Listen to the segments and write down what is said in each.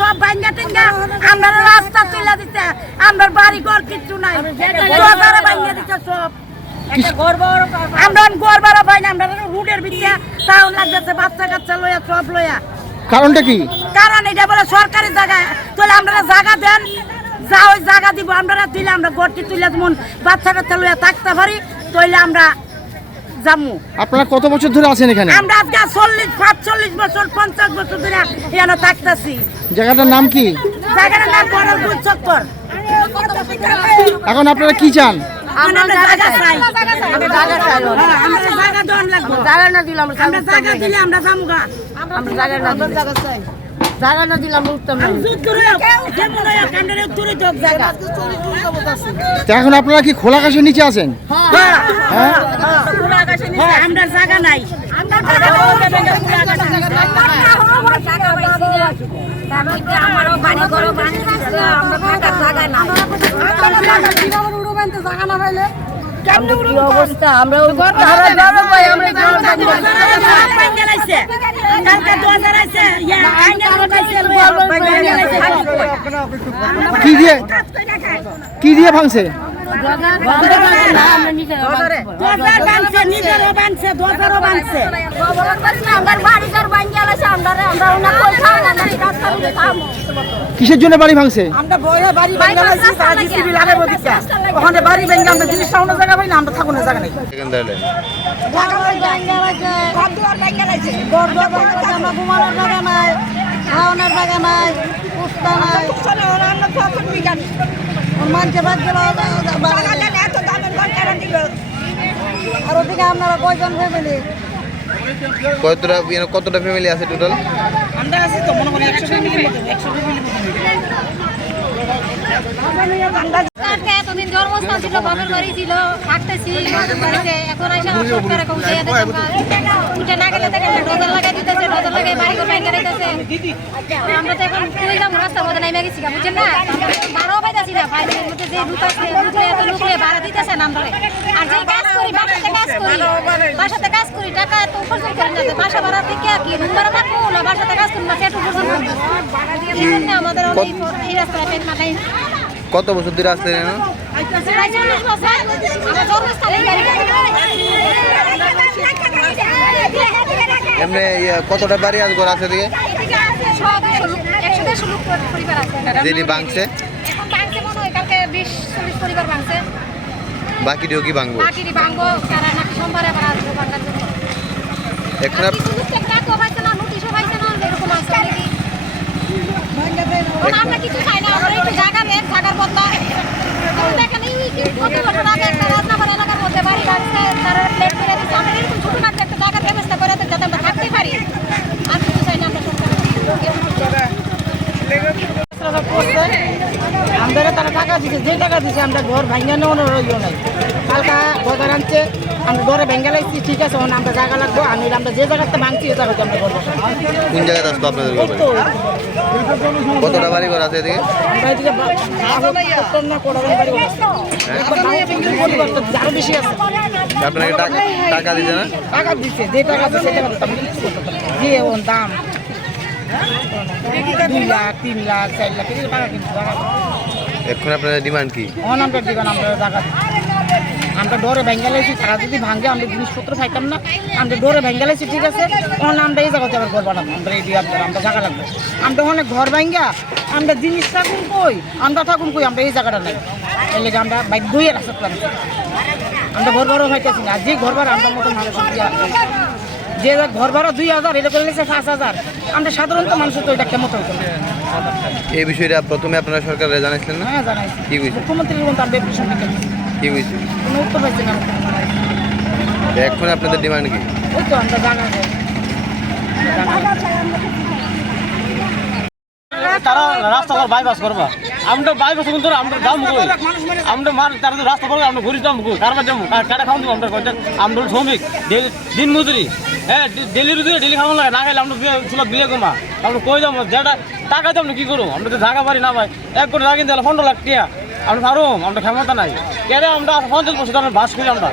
সব আমরা রাস্তা তুলে আমরা বাড়ি ঘর সব ঘর না, আমরা রুটের ভিতরে, তাও লাগতেছে বাচ্চা কাচ্চা লইয়া, সব লইয়া। কারণটা কি? কারণ এটা বলে সরকারি জায়গা। তাহলে আমরা জায়গা দেন যা ওই জায়গা দিব আমরা দিলে আমরা ঘরটি তুলে যেমন বাচ্চা কাচ্চা থাকতে পারি তাহলে আমরা যামু। আপনারা কত বছর ধরে আছেন এখানে? আমরা আজকে চল্লিশ পাঁচচল্লিশ বছর পঞ্চাশ বছর ধরে এখানে থাকতেছি। জায়গাটার নাম কি? জায়গাটার নাম বড় চক্কর এখন আপনারা কি চান? আমরা জায়গা চাই আমরা জায়গা চাই হ্যাঁ, আমরা জায়গা দেওয়ান লাগবো জায়গা না দিলাম আমরা আমরা জায়গা দিলে আমরা যাব আমরা জায়গা না দিলাম জায়গা না দিলাম না উত্তর হয়ে যেমন হয়ে কান্ডারে উত্তরে যোগ জায়গা তো এখন আপনারা কি খোলা আকাশের নিচে আছেন হ্যাঁ হ্যাঁ হ্যাঁ, আমরা জায়গা নাই আমারও বাড়ি ঘর বাড়ি অবস্থা? আমরা। কি দিয়ে? কি দিয়ে ভাঙছে? কিসের জন্য বাড়ি ভাঙছে? আমরা বাড়ি ভেঙে লাইছি তারা জিসিবি লাগাবো দিচ্ছে ওখানে বাড়ি ভেঙে আমরা জিনিস সামনে জায়গা পাই না আমরা থাকুন জায়গা নেই। ঘুমানোর জায়গা নাই খাওয়ানোর জায়গা নাই পুস্তা নাই মানুষের বাদ গেল আর ওদিকে আপনারা কয়জন কতটা ইয়ে, কতটা ফ্যামিলি আছে টোটাল আমরা আছি তো মনে জন্মস্থান ছিল বাপের বাড়ি এখন এসে সরকারে দিতেছে করে আমরা তো এখন যাব রাস্তার মধ্যে নাইমে গেছি বুঝছেন না? আমরা ভাড়াও না বাইরের মধ্যে যে ঢুকাচ্ছে ঢুকলে এত লুকলে ভাড়া দিতেছে না আমরা আর যে কাজ করি বাসাতে কাজ করি। বাসাতে কাজ করি টাকা এত উপার্জন করি না বাসা ভাড়া থেকে কি? রুম ভাড়া থাকব না বাসাতে কাজ করি না পেট উপার্জন করব? এই জন্য আমাদের এই এই রাস্তায় পেট মাথায়। কত বছর ধরে আসলেন জন্মস্থানে বাড়ি। এমনি ইয়ে, কতটা বাড়ি আজ ঘর আছে দিকে। যিনি ভাঙছে এখন ভাঙছে মনে হয় কালকে বিশ চল্লিশ পরিবার ভাঙছে। বাকিটিও কি ভাঙবো বাকিটি ভাঙবো, তারা নাকি সোমবারে আবার আসবে ভাঙার জন্য। এখন আর কিছু লোক টাকাও পাইছে না, নোটিশও পাইছে না, এরকম আছে নাকি। এখন আমরা কিছু চাই না, আমরা একটু জায়গা দেন, জায়গার বদলা। এখন দেখেন, এই কত বছর আগে একটা রাজনগর এলাকার মধ্যে বাড়ি ভাঙছে, তারা প্লেট করে দিচ্ছে। আমরা এরকম ছোটখাটো একটা জায়গার ব্যবস্থা করে দেন, যাতে আমরা থাকতে পারি। আর কিছু চাই না আমরা সরকারের কাছে। আমাদের তারা টাকা দিছে যে টাকা দিছে আমরা ঘর ভাঙে নেওয়ানোর রইল নাই। কালকা বাজার আনছে আমরা ঘরে ভেঙে লাইছি ঠিক আছে ওখানে আমরা জায়গা লাগবো আমি আমরা যে জায়গাতে ভাঙছি ওই জায়গাতে আমরা ঘর কোন জায়গায় আসতো আপনাদের? কতটা বাড়ি ঘর আছে এদিকে? আছে। আপনাকে টাকা দিছে না? টাকা যে টাকা দাম। দুই লাখ তিন লাখ চার লাখ টাকা কিন্তু এখন আপনাদের ডিমান্ড কি? অনামটা দিবেন আমরা টাকা আমরা ডোরে ভেঙে লাইছি তারা যদি ভাঙে, আমরা জিনিসপত্র খাইতাম না। আমরা ডোরে ভেঙে লাইছি ঠিক আছে? তখন আমরা এই জায়গাতে আবার ঘর বানাবো, আমরা এই দিয়ে আমরা জায়গা লাগবে। আমরা ওখানে ঘর ভাঙ্গা আমরা জিনিস থাকুন কই? আমরা থাকুন কই? আমরা এই জায়গাটা নাই। এর লেগে আমরা বাইক দুইয়ের আসতে আমরা ঘর ভাড়া হইতেছি না। যে ঘর ভাড়া আমরা মতো মানুষ যে ঘর ভাড়া দুই হাজার এটা করে নিয়েছে পাঁচ হাজার। আমরা সাধারণত মানুষের তো এটা কেমন হইতো না। এই বিষয়টা প্রথমে আপনারা সরকারে জানাইছিলেন না? হ্যাঁ জানাইছি। কি হয়েছে মুখ্যমন্ত্রীর মতো আমরা এপ্রিল সঙ্গে কি হয়েছে কোনো উত্তর পাইছি না? এখন আপনাদের ডিমান্ড কি? ওই তো আমরা জানা যায় তারা রাস্তা করে বাইপাস করবা। আমরা বাইপাস আমরা যাব কই? আমরা মার তারা তো রাস্তা করবে আমরা ঘুরি যাব কই? কারবার যাব কাটা খাওয়া দেবো আমরা আমরা শ্রমিক দিন মজুরি হ্যাঁ ডেলি রুজি ডেলি খাওয়া লাগে না খাইলে আমরা চুলা বিয়ে কমা আমরা কই যাব যেটা টাকা তো আমরা কি করব? আমরা তো জায়গা পারি না ভাই। এক কোটি কিনতে হলে পনেরো লাখ টিয়া। আমরা পারুম আমরা ক্ষমতা নাই। কেন আমরা পঞ্চাশ বছর ধরে বাস করি আমরা?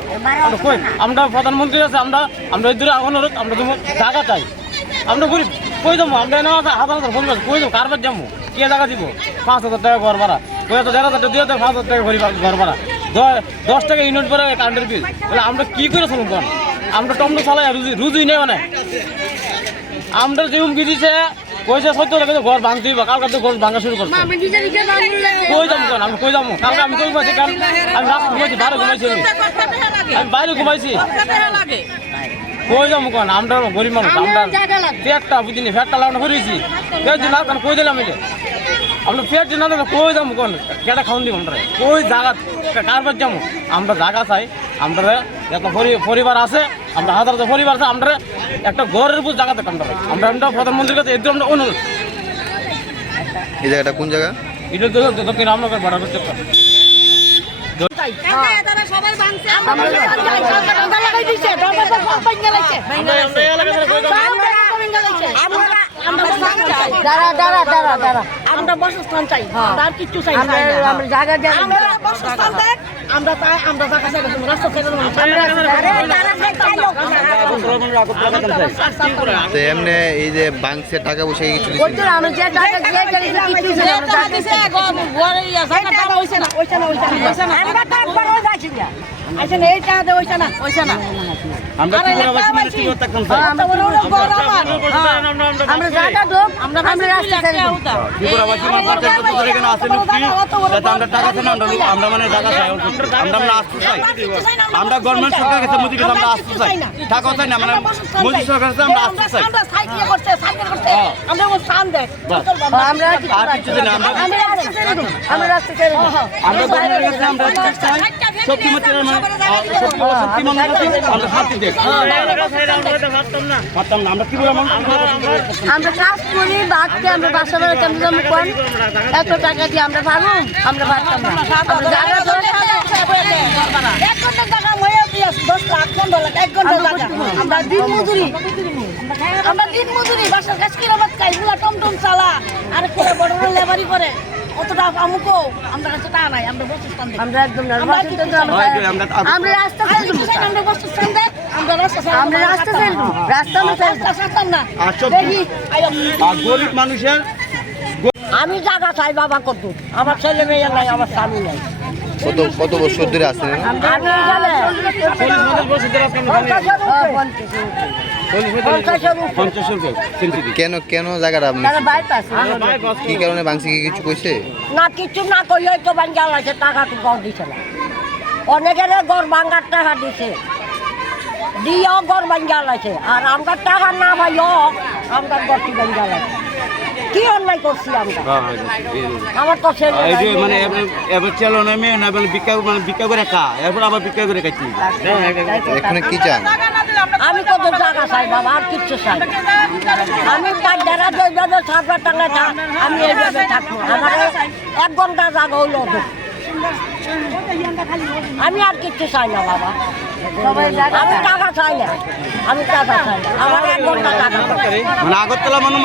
আমরা কই? আমরা প্রধানমন্ত্রী আছে আমরা আমরা দূরে অনুরোধ আমরা তুমি টাকা চাই। আমরা গরিব কই যাব আমরা এনে হাজার হাজার পরিবার কই যাব কারবার যাব কে টাকা দিব? পাঁচ হাজার টাকা ঘর ভাড়া। কই হাজার দেড় হাজার পাঁচ হাজার টাকা ঘর ভাড়া। দশ টাকা ইউনিট করে কারেন্টের বিল। তাহলে আমরা কি করে শুনুন কোন আমরা টমটো চালাই রুজি রুজুই নেই মানে। আমরা যে হুমকি দিছে কইছে সত্য লাগে ঘর ভাঙতেই বা কালকে তো ঘর ভাঙা শুরু করছে। কই যাব কেন? আমি কই যাব? কালকে আমি কই ঘুমাইছি? কারণ আমি রাস্তা ঘুমাইছি বাইরে ঘুমাইছি আমি। বাইরে ঘুমাইছি। কই যাব কেন? আমরা গরিব মানুষ আমরা পেটটা বুঝিনি ফ্যাটটা লাগানো করেছি পেট দিন কারণ কই দিলাম এটা আমরা পেট না দিলে কই যাব কোন? কেটা খাওয়ান দিব আমরা। কই জায়গা কারবার যাব? আমরা জায়গা চাই আমরা এত পরিবার আছে আমরা হাজার হাজার পরিবার আছে আমরা একটা ঘরের উপর জায়গা থাকতাম আমরা আমরা আমরা প্রধানমন্ত্রীর কাছে এদের আমরা অনুরোধ। এই জায়গাটা কোন জায়গা? এটা তো দক্ষিণ রামনগর তো সব ভাঙ্গা লাইছে দাঁড়া দাঁড়া দাঁড়া দাঁড়া। আমরা বাসস্থান চাই আর কিচ্ছু চাই আমরা আমরা জায়গা দেন। আমরা বাসস্থান দেন আমরা চাই আমরা জায়গা চাই রাস্তা তো এমনি এই যে বাংসের টাকা পয়সা কিছু আমরা যে টাকা দিয়ে গেছি কিচ্ছু ছিল না টাকা দিছে। ঘরে ইয়া জায়গা টাকা হইছে না। হইছে না হইছে না। আমরা তো একবার হয়ে না আচ্ছা দে হইছে না হইছে না। আমরা লেখা পাইছি। হ্যাঁ, আমরা বড় বড় বড় আমার। হ্যাঁ, আমরা জায়গা দোক আমরা আমরা রাস্তা ত্রিপুরাবাসী মা পঞ্চাশ বছর ধরে এখানে আসেন কি যাতে আমরা টাকা চাই না আমরা আমরা মানে টাকা চাই। আমরা মানে আসতে চাই। আমরা গভর্নমেন্ট সরকার কাছে মোদি কাছে আমরা আসতে চাই। টাকা চাই না মানে মোদি সরকার কাছে আমরা আসতে চাই। আমরা সাইকেল করতে সাইকেল করতে। আমরা ও সান দেখ। বাস। আমরা আর কিছু না। আমরা আমরা রাস্তা আমরা রাস্তা ছেড়ে দেবো আমরা গভর্নমেন্টের কাছে আমরা চাই। মানে আমরা কাজ করি বাদকে আমরা বাসা বেড়া কেমন জমি করেন এত টাকা দিয়ে আমরা পারুম আমরা ভাবতাম না আমরা জায়গা ধরে এক ঘণ্টা টাকা লয়ে দিয়াস দশ লাখ ঘণ্টা আমরা দিন মজুরি। আমরা দিন মজুরি। বাসার কাজ কিরাবাদ খাই। গুলা টমটম চালা। আর করে বড় বড় লেবারি করে। অতটা আমুকো আমরা কাছে টাকা নাই। আমরা বসে আমরা একদম আমরা রাস্তা আমরা বসে স্থান আমরা রাস্তা আমরা রাস্তা রাস্তা রাস্তা ছাড়তাম না। আর সব- দেখি। আইও। আর গরিব মানুষের আমি জায়গা চাই বাবা কত আমার ছেলে মেয়ে নাই আমার স্বামী নাই। কত কত বছর ধরে আছেন? কেন কেন জায়গাটা আপনি বাইপাস। কি কারণে বাংসি কি কিছু কইছে? না কিছু না কই তো টাকা তো দিছে না। অনেকের ভাঙ্গার টাকা দিছে। দিয়েও আর আমরা টাকা না ভাইও আমরা কি অন্যায় করছি আমরা? আমার তো ছেলে এই যে মানে এবার চলো না মেয়ে না বলে ভিক্ষা মানে ভিক্ষা করে খা। এরপর আবার ভিক্ষা করে এখানে কি চান? আমি কত জায়গা চাই বাবা আর কিচ্ছু চাই না। আমি বাচ্চারা যেভাবে সাতবার টাকা থাক আমি এইভাবে থাকব। আমার এক ঘণ্টা জায়গা হইল তো। আমি আর কিচ্ছু চাই না বাবা। আমি টাকা চাই না। আমি টাকা চাই না। আমার এক ঘণ্টা টাকা মানে আগরতলা মানুষ